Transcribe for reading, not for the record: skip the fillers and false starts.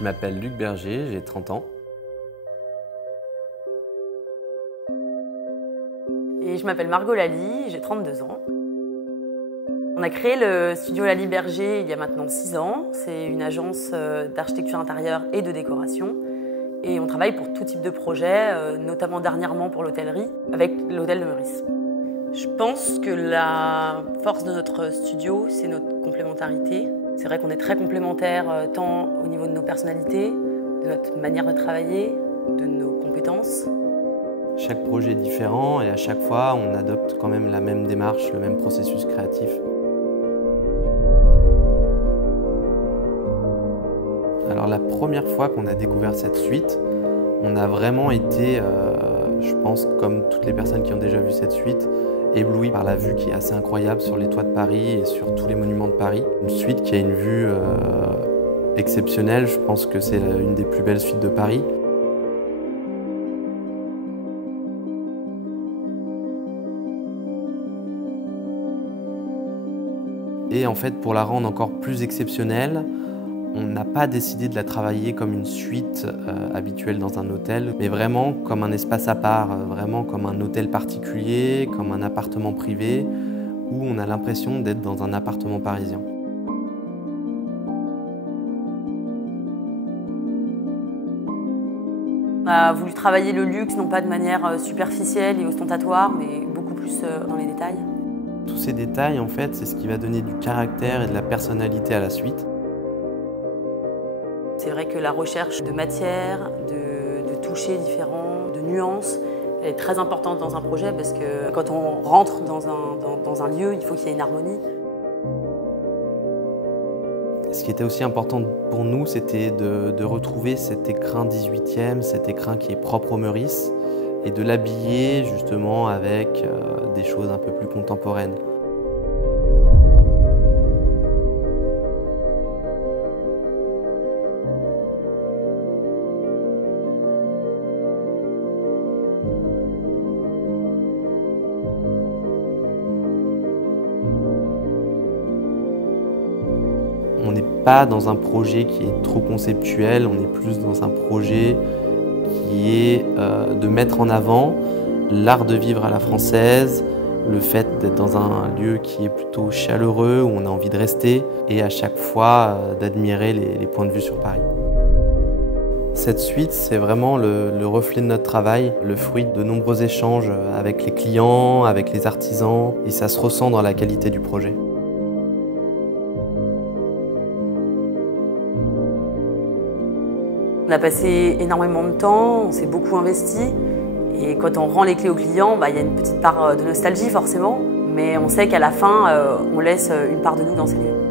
Je m'appelle Luc Berger, j'ai 30 ans. Et je m'appelle Margot Lally, j'ai 32 ans. On a créé le studio Lally Berger il y a maintenant 6 ans. C'est une agence d'architecture intérieure et de décoration. Et on travaille pour tout type de projet, notamment dernièrement pour l'hôtellerie, avec l'hôtel de Meurice. Je pense que la force de notre studio, c'est notre complémentarité. C'est vrai qu'on est très complémentaires tant au niveau de nos personnalités, de notre manière de travailler, de nos compétences. Chaque projet est différent et à chaque fois, on adopte quand même la même démarche, le même processus créatif. Alors la première fois qu'on a découvert cette suite, on a vraiment été, je pense comme toutes les personnes qui ont déjà vu cette suite, éblouis par la vue qui est assez incroyable sur les toits de Paris et sur tous les monuments de Paris. Une suite qui a une vue exceptionnelle, je pense que c'est une des plus belles suites de Paris. Et en fait, pour la rendre encore plus exceptionnelle, on n'a pas décidé de la travailler comme une suite habituelle dans un hôtel, mais vraiment comme un espace à part, vraiment comme un hôtel particulier, comme un appartement privé, où on a l'impression d'être dans un appartement parisien. On a voulu travailler le luxe, non pas de manière superficielle et ostentatoire, mais beaucoup plus dans les détails. Tous ces détails, en fait, c'est ce qui va donner du caractère et de la personnalité à la suite. C'est vrai que la recherche de matières, de touchés différents, de nuances, elle est très importante dans un projet parce que quand on rentre dans un lieu, il faut qu'il y ait une harmonie. Ce qui était aussi important pour nous, c'était de retrouver cet écrin 18e, cet écrin qui est propre au Meurice, et de l'habiller justement avec des choses un peu plus contemporaines. On n'est pas dans un projet qui est trop conceptuel, on est plus dans un projet qui est de mettre en avant l'art de vivre à la française, le fait d'être dans un lieu qui est plutôt chaleureux, où on a envie de rester, et à chaque fois d'admirer les points de vue sur Paris. Cette suite, c'est vraiment le reflet de notre travail, le fruit de nombreux échanges avec les clients, avec les artisans, et ça se ressent dans la qualité du projet. On a passé énormément de temps, on s'est beaucoup investi et quand on rend les clés aux clients, il y a une petite part de nostalgie forcément, mais on sait qu'à la fin, on laisse une part de nous dans ces lieux.